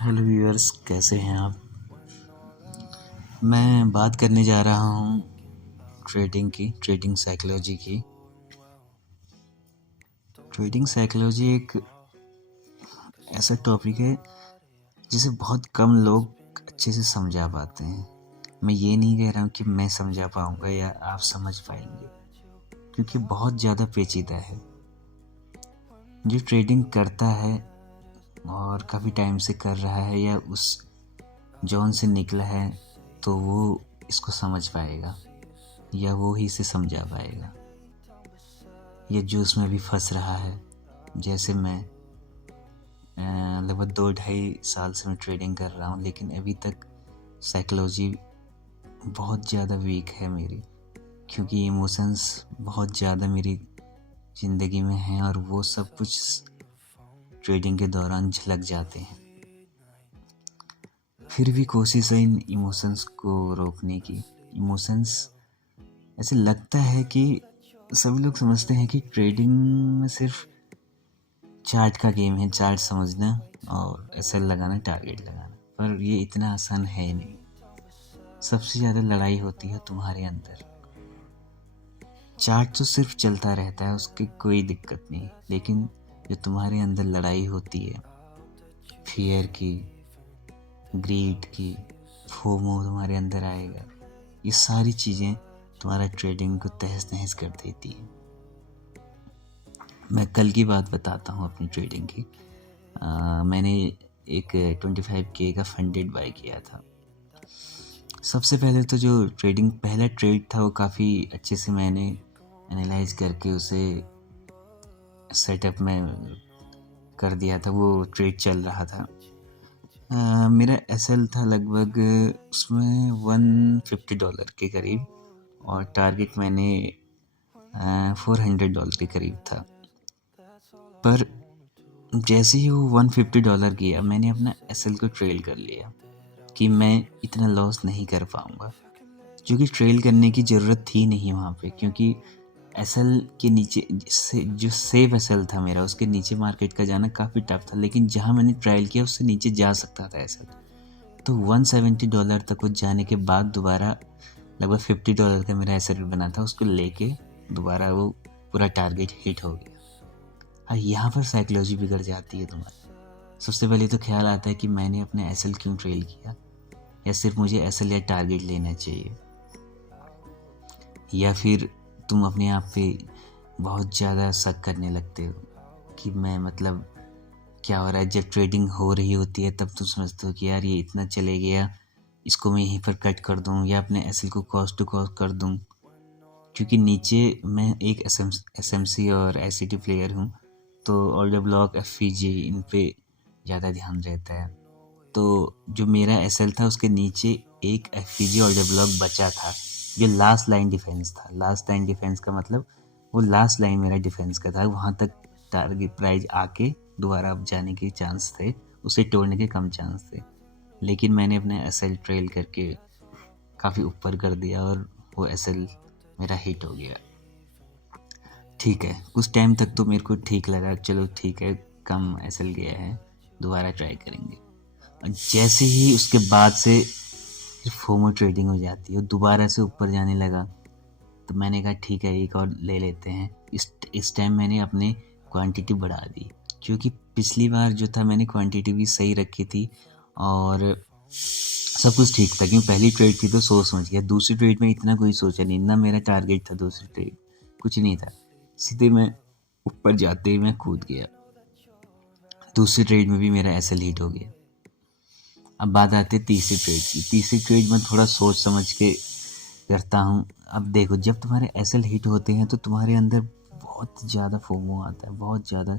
Hello viewers, कैसे हैं आप। मैं बात करने जा रहा हूँ ट्रेडिंग साइकोलॉजी की। ट्रेडिंग साइकोलॉजी एक ऐसा टॉपिक है जिसे बहुत कम लोग अच्छे से समझा पाते हैं। मैं ये नहीं कह रहा हूँ कि मैं समझा पाऊँगा या आप समझ पाएंगे, क्योंकि बहुत ज़्यादा पेचीदा है। जो ट्रेडिंग करता है और काफ़ी टाइम से कर रहा है या उस जोन से निकला है, तो वो इसको समझ पाएगा या वो ही इसे समझा पाएगा। या जो उसमें भी फंस रहा है, जैसे मैं लगभग 2-2.5 साल से मैं ट्रेडिंग कर रहा हूँ, लेकिन अभी तक साइकोलॉजी बहुत ज़्यादा वीक है मेरी, क्योंकि इमोशंस बहुत ज़्यादा मेरी ज़िंदगी में हैं और वो सब कुछ ट्रेडिंग के दौरान झलक जाते हैं। फिर भी कोशिश है इन इमोशंस को रोकने की। इमोशंस ऐसे लगता है कि सभी लोग समझते हैं कि ट्रेडिंग में सिर्फ चार्ट का गेम है, चार्ट समझना और एसएल लगाना, टारगेट लगाना, पर ये इतना आसान है नहीं। सबसे ज़्यादा लड़ाई होती है तुम्हारे अंदर। चार्ट तो सिर्फ चलता रहता है, उसकी कोई दिक्कत नहीं, लेकिन जो तुम्हारे अंदर लड़ाई होती है, फियर की, ग्रीड की, फोमो तुम्हारे अंदर आएगा, ये सारी चीज़ें तुम्हारा ट्रेडिंग को तहस नहस कर देती है। मैं कल की बात बताता हूँ अपनी ट्रेडिंग की। मैंने एक 25K का फंडेड बाय किया था। सबसे पहले तो जो पहला ट्रेड था वो काफ़ी अच्छे से मैंने एनालाइज करके उसे सेटअप में कर दिया था। वो ट्रेड चल रहा था। मेरा एसएल था लगभग उसमें $150 के करीब, और टारगेट मैंने $400 के करीब था। पर जैसे ही वो $150 गया, मैंने अपना एसएल को ट्रेल कर लिया कि मैं इतना लॉस नहीं कर पाऊँगा, क्योंकि ट्रेल करने की ज़रूरत थी नहीं वहाँ पे, क्योंकि एसएल के नीचे जो सेफ एसएल था मेरा, उसके नीचे मार्केट का जाना काफ़ी टफ था, लेकिन जहाँ मैंने ट्रायल किया उससे नीचे जा सकता था एसएल। तो $170 तक वो जाने के बाद दोबारा लगभग $50 का मेरा एसएल बना था, उसको लेके दोबारा वो पूरा टारगेट हिट हो गया। हाँ, यहाँ पर साइकोलॉजी बिगड़ जाती है तुम्हारी। सबसे पहले तो ख्याल आता है कि मैंने अपने एसएल क्यों ट्रेल किया, या सिर्फ मुझे एसएल या टारगेट लेना चाहिए। या फिर तुम अपने आप पे बहुत ज़्यादा शक करने लगते हो कि मैं मतलब क्या हो रहा है। जब ट्रेडिंग हो रही होती है तब तुम समझते हो कि यार ये इतना चले गया, इसको मैं यहीं पर कट कर दूं या अपने एसएल को कॉस्ट टू कॉस्ट कर दूं, क्योंकि नीचे मैं एक एसएमसी और एससीटी प्लेयर हूँ, तो ऑर्डर ब्लॉक, एफपीजी, इन पे ज़्यादा ध्यान रहता है। तो जो मेरा एसएल था उसके नीचे एक एफपीजी ऑर्डर ब्लॉक बचा था, जो लास्ट लाइन डिफेंस था। लास्ट लाइन डिफेंस का मतलब वो लास्ट लाइन मेरा डिफेंस का था, वहाँ तक टारगेट प्राइस आके दोबारा अब जाने के चांस थे, उसे तोड़ने के कम चांस थे। लेकिन मैंने अपने एसएल ट्रेल करके काफ़ी ऊपर कर दिया और वो एसएल मेरा हिट हो गया। ठीक है, कुछ टाइम तक तो मेरे को ठीक लगा, चलो ठीक है, कम एसएल गया है, दोबारा ट्राई करेंगे। और जैसे ही उसके बाद से फोमो ट्रेडिंग हो जाती है, दोबारा से ऊपर जाने लगा, तो मैंने कहा ठीक है, एक और ले लेते हैं। इस टाइम मैंने अपनी क्वांटिटी बढ़ा दी, क्योंकि पिछली बार जो था मैंने क्वांटिटी भी सही रखी थी और सब कुछ ठीक था, क्योंकि पहली ट्रेड थी तो सोच समझ गया। दूसरी ट्रेड में इतना कोई सोचा नहीं, ना मेरा टारगेट था दूसरी ट्रेड, कुछ नहीं था, सीधे मैं ऊपर जाते ही मैं कूद गया। दूसरी ट्रेड में भी मेरा एसएल हिट हो गया। अब बात आती है तीसरी ट्रेड की। तीसरी ट्रेड में थोड़ा सोच समझ के करता हूँ। अब देखो, जब तुम्हारे एसएल हिट होते हैं तो तुम्हारे अंदर बहुत ज़्यादा फोमो आता है, बहुत ज़्यादा,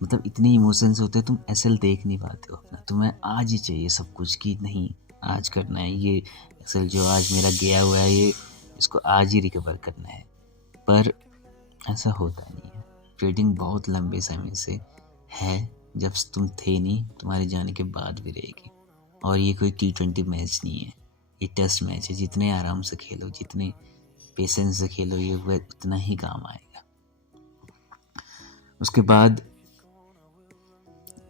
मतलब इतने इमोशंस होते हैं, तुम एसएल देख नहीं पाते हो अपना। तुम्हें आज ही चाहिए सब कुछ, कि नहीं आज करना है, ये एसएल जो आज मेरा गया हुआ है, ये इसको आज ही रिकवर करना है। पर ऐसा होता नहीं है। ट्रेडिंग बहुत लंबे समय से है, जब तुम थे नहीं, तुम्हारे जाने के बाद भी रहेगी। और ये कोई T20 मैच नहीं है, ये टेस्ट मैच है। जितने आराम से खेलो, जितने पेशेंस से खेलो, ये उतना ही काम आएगा। उसके बाद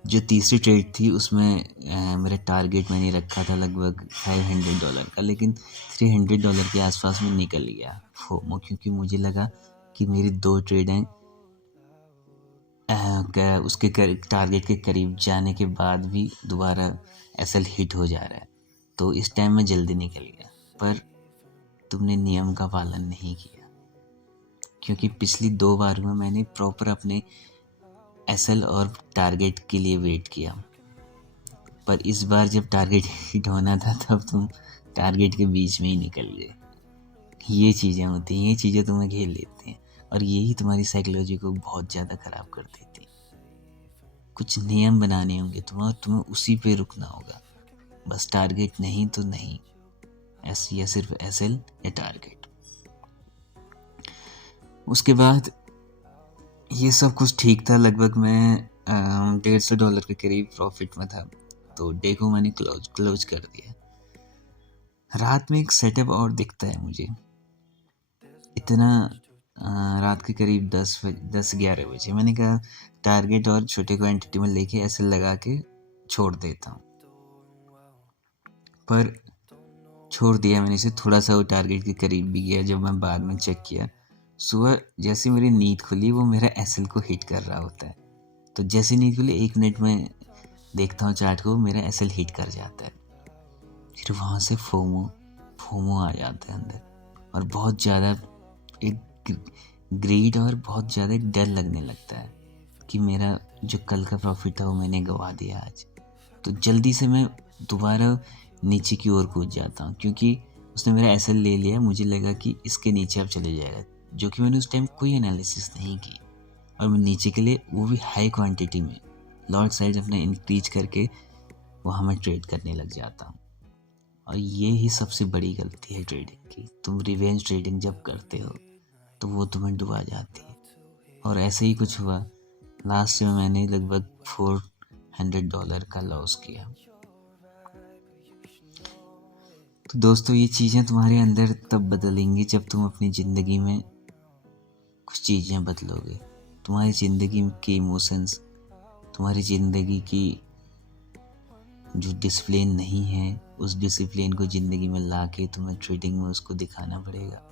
जो तीसरी ट्रेड थी उसमें मेरा टारगेट मैंने रखा था लगभग $500 का, लेकिन $300 के आसपास में निकल गया फोमो, क्योंकि मुझे लगा कि मेरी 2 ट्रेडें उसके टारगेट के करीब जाने के बाद भी दोबारा एसएल हिट हो जा रहा है, तो इस टाइम मैं जल्दी निकल गया। पर तुमने नियम का पालन नहीं किया, क्योंकि पिछली 2 बार में मैंने प्रॉपर अपने एसएल और टारगेट के लिए वेट किया, पर इस बार जब टारगेट हिट होना था तब तुम टारगेट के बीच में ही निकल गए। ये चीज़ें होती हैं, ये चीज़ें तुम्हें घेर लेती हैं और यही तुम्हारी साइकोलॉजी को बहुत ज़्यादा ख़राब कर देती हैं। कुछ नियम बनाने होंगे तुम्हें उसी पे रुकना होगा, बस टारगेट नहीं तो नहीं, या सिर्फ एसएल या टारगेट। उसके बाद ये सब कुछ ठीक था, लगभग मैं $150 के करीब प्रॉफिट में था, तो डे को मैंने क्लोज कर दिया। रात में एक सेटअप और दिखता है मुझे, इतना रात के करीब 10-11 बजे मैंने कहा टारगेट और छोटे क्वांटिटी में लेके ऐसे लगा के छोड़ देता हूँ, पर छोड़ दिया मैंने इसे। थोड़ा सा वो टारगेट के करीब भी गया। जब मैं बाद में चेक किया, सुबह जैसे मेरी नींद खुली वो मेरा एसएल को हिट कर रहा होता है, तो जैसे नींद खुली 1 मिनट में देखता हूँ चार्ट को, मेरा एसएल हिट कर जाता है। फिर वहाँ से फोमो आ जाता है अंदर, और बहुत ज़्यादा एक ग्रीड और बहुत ज़्यादा डर लगने लगता है कि मेरा जो कल का प्रॉफिट था वो मैंने गंवा दिया आज। तो जल्दी से मैं दोबारा नीचे की ओर कूद जाता हूँ, क्योंकि उसने मेरा एसएल ले लिया। मुझे लगा कि इसके नीचे अब चले जाएगा, जो कि मैंने उस टाइम कोई एनालिसिस नहीं की, और मैं नीचे के लिए वो भी हाई क्वांटिटी में लॉट साइज अपना इंक्रीज करके वहाँ मैं ट्रेड करने लग जाता हूँ। और ये ही सबसे बड़ी गलती है ट्रेडिंग की। तुम रिवेंज ट्रेडिंग जब करते हो तो वो तुम्हें डुबा जाती है, और ऐसे ही कुछ हुआ। लास्ट में मैंने लगभग $400 का लॉस किया। तो दोस्तों, ये चीज़ें तुम्हारे अंदर तब बदलेंगी जब तुम अपनी ज़िंदगी में कुछ चीज़ें बदलोगे। तुम्हारी ज़िंदगी के इमोशंस, तुम्हारी ज़िंदगी की जो डिसिप्लिन नहीं है, उस डिसिप्लिन को ज़िंदगी में ला के तुम्हें ट्रेडिंग में उसको दिखाना पड़ेगा।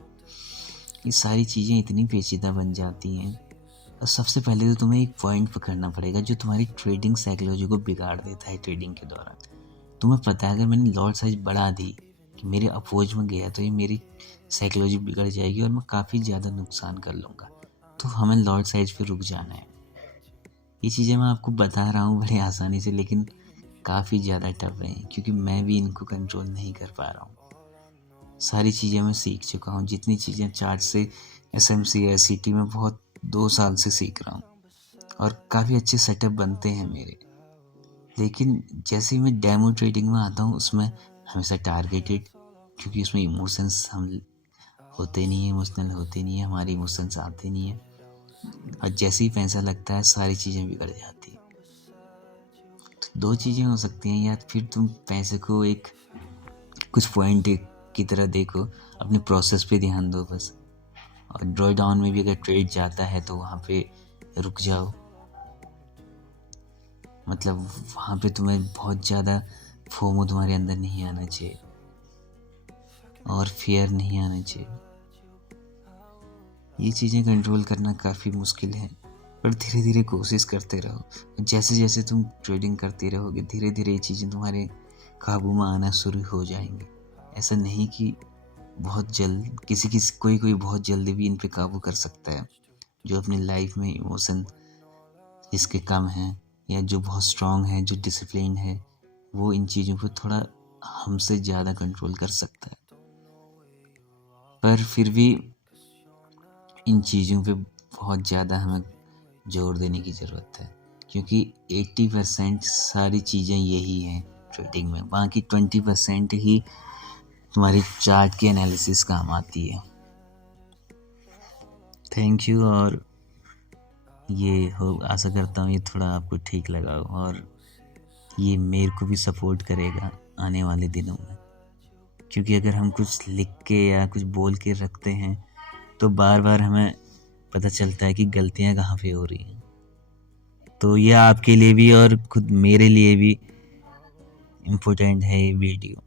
ये सारी चीज़ें इतनी पेचीदा बन जाती हैं, और सबसे पहले तो तुम्हें एक पॉइंट पकड़ना पड़ेगा जो तुम्हारी ट्रेडिंग साइकोलॉजी को बिगाड़ देता है ट्रेडिंग के दौरान। तुम्हें पता है अगर मैंने लॉट साइज बढ़ा दी कि मेरे अपोज में गया तो ये मेरी साइकोलॉजी बिगड़ जाएगी और मैं काफ़ी ज़्यादा नुकसान कर लूँगा, तो हमें लॉट साइज पे रुक जाना है। ये चीज़ें मैं आपको बता रहा हूँ बड़ी आसानी से, लेकिन काफ़ी ज़्यादा टफ है, क्योंकि मैं भी इनको कंट्रोल नहीं कर पा रहा हूँ। सारी चीज़ें मैं सीख चुका हूँ, जितनी चीज़ें चार्ट से एसएमसी या एसईटी में बहुत 2 साल से सीख रहा हूँ, और काफ़ी अच्छे सेटअप बनते हैं मेरे। लेकिन जैसे ही मैं डेमो ट्रेडिंग में आता हूँ उसमें हमेशा टारगेटेड, क्योंकि उसमें इमोशंस हम होते नहीं हैं, इमोशनल होते नहीं हैं, हमारे इमोशंस आते नहीं हैं, और जैसे ही पैसा लगता है सारी चीज़ें बिगड़ जाती हैं। तो 2 चीज़ें हो सकती हैं, या फिर तुम पैसे को एक कुछ पॉइंट की तरह देखो, अपने प्रोसेस पे ध्यान दो बस, और ड्रॉ डाउन में भी अगर ट्रेड जाता है तो वहाँ पे रुक जाओ। मतलब वहाँ पे तुम्हें बहुत ज़्यादा फोमो तुम्हारे अंदर नहीं आना चाहिए, और फियर नहीं आना चाहिए। ये चीज़ें कंट्रोल करना काफ़ी मुश्किल है, पर धीरे धीरे कोशिश करते रहो। जैसे जैसे तुम ट्रेडिंग करते रहोगे धीरे धीरे ये चीज़ें तुम्हारे काबू में आना शुरू हो जाएंगी। ऐसा नहीं कि बहुत जल्द, कोई बहुत जल्दी भी इन पे काबू कर सकता है। जो अपनी लाइफ में इमोशन जिसके कम हैं, या जो बहुत स्ट्रांग है, जो डिसिप्लिन है, वो इन चीज़ों पर थोड़ा हमसे ज़्यादा कंट्रोल कर सकता है। पर फिर भी इन चीज़ों पे बहुत ज़्यादा हमें जोर देने की ज़रूरत है, क्योंकि 80% सारी चीज़ें यही हैं ट्रेडिंग में, बाकी 20% ही तुम्हारी चार्ट की एनालिसिस काम आती है। थैंक यू, और ये आशा करता हूँ ये थोड़ा आपको ठीक लगा, और ये मेरे को भी सपोर्ट करेगा आने वाले दिनों में, क्योंकि अगर हम कुछ लिख के या कुछ बोल के रखते हैं तो बार बार हमें पता चलता है कि गलतियाँ कहाँ पे हो रही हैं। तो यह आपके लिए भी और खुद मेरे लिए भी इम्पोर्टेंट है ये वीडियो।